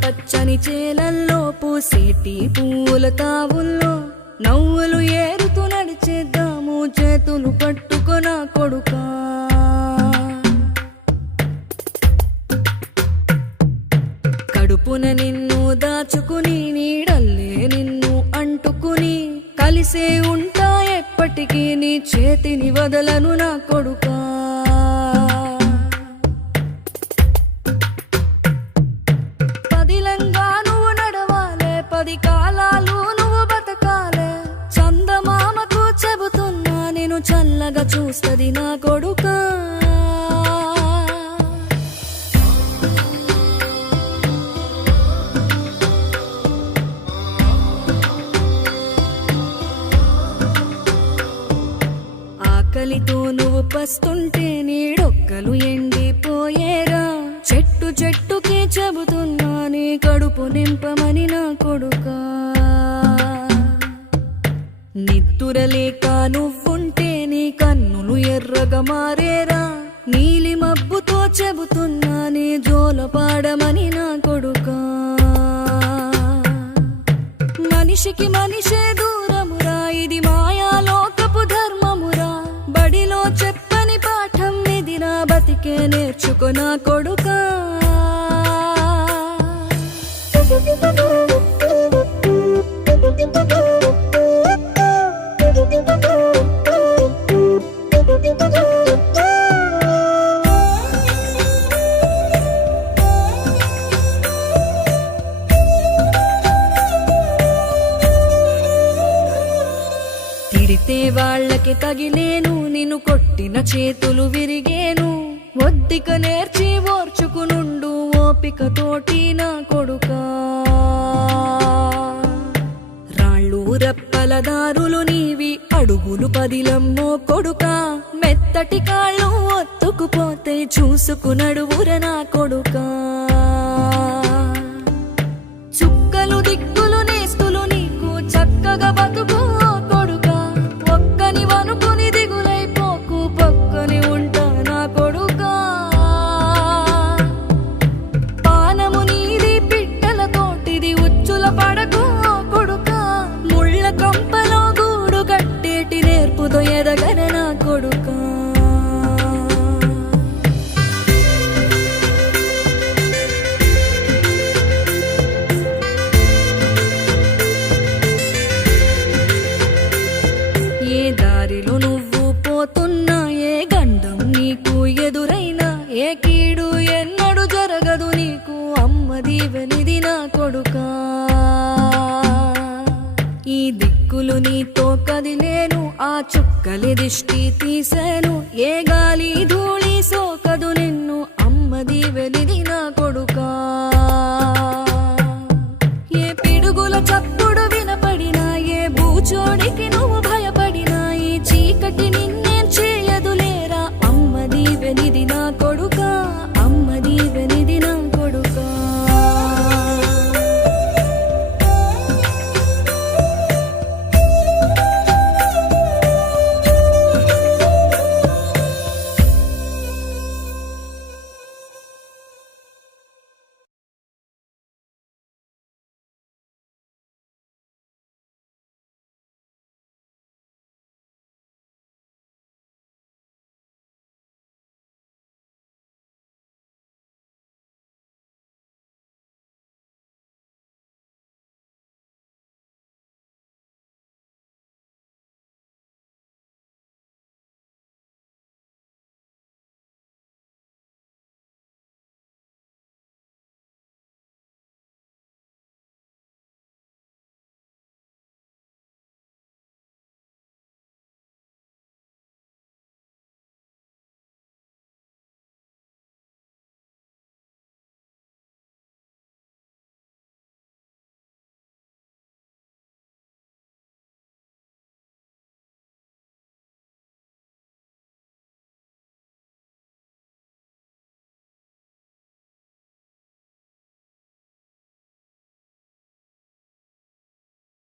పచ్చని చేలల్లో పూసేటి పూల తావుల్లో నవ్వులు ఏరుతూ నడిచేద్దాము చేతులు పట్టుకొన కొడుకా. కడుపున నిన్ను దాచుకుని నీడల్లే నిన్ను అంటుకుని కలిసే ఉంటా ఎప్పటికీ నీ చేతిని వదలను నా కొడుకా. పదిలంగా నువ్వు నడవాలే, 10 కాలాలు నువ్వు బతకాలే. చందమామకు చెబుతున్నా నేను చల్లగా చూస్తది నా కొడుకా. ఆకలితో నువ్వు పస్తుంటే నీడొక్కలు ఎండిపోయేరా. చెట్టు చెట్టుకే చెబుతున్నా నీ కడుపు నింపమని నా కొడుకా. నిద్దురలేక నువ్వుంటే నీ కన్నులు ఎర్రగా మారేరా. నీలి మబ్బుతో చెబుతున్నా నీ జోల పాడమని నా కొడుకా. మనిషికి మనిషే దూరమురా, ఇది మాయాలోకపు ధర్మమురా. బడిలో చెప్పని పాఠం ఇది నా బతికే నేర్చుకో నా కొడుకా. తిడితే వాళ్ళకి తగిలేను, నిన్ను కొట్టిన చేతులు విరిగేను. ఒద్దిక నేర్చి ఓర్చుకునుండు ఓపికతోటి నా కొడుకా. రాళ్ళు రెప్పల దారులు నీవి, అడుగులు పదిలమ్మో కొడుకా. మెత్తటి కాళ్ళు ఒత్తుకుపోతే చూసుకునడువుర నా కొడుకా. చుక్కలు దిక్కులు నేస్తులు నీకు చక్కగా బతుకు కొడుకా. ఒక్కని వనుకుని దిగులైపోకు, పక్కని ఉంటా నా కొడుకా. పానము నీది పిట్టలతోటిది, ఉచ్చుల పడకు కొడుకా. ముళ్ళ కంపలో గూడు కట్టేటి నేర్పుతో ఎదగన నా కొడుకా. ఏ దారిలో నువ్వు పోతున్నా, ఏ గండం నీకు ఎదురైనా, ఏ కీడు ఎన్నడు జరగదు నీకు అమ్మ దీవెనిది నా కొడుకా. ఈ దిక్కులు నీతో కదిలేను, ఆ చుక్కలి దిష్టి తీసేను. ఏ గాలి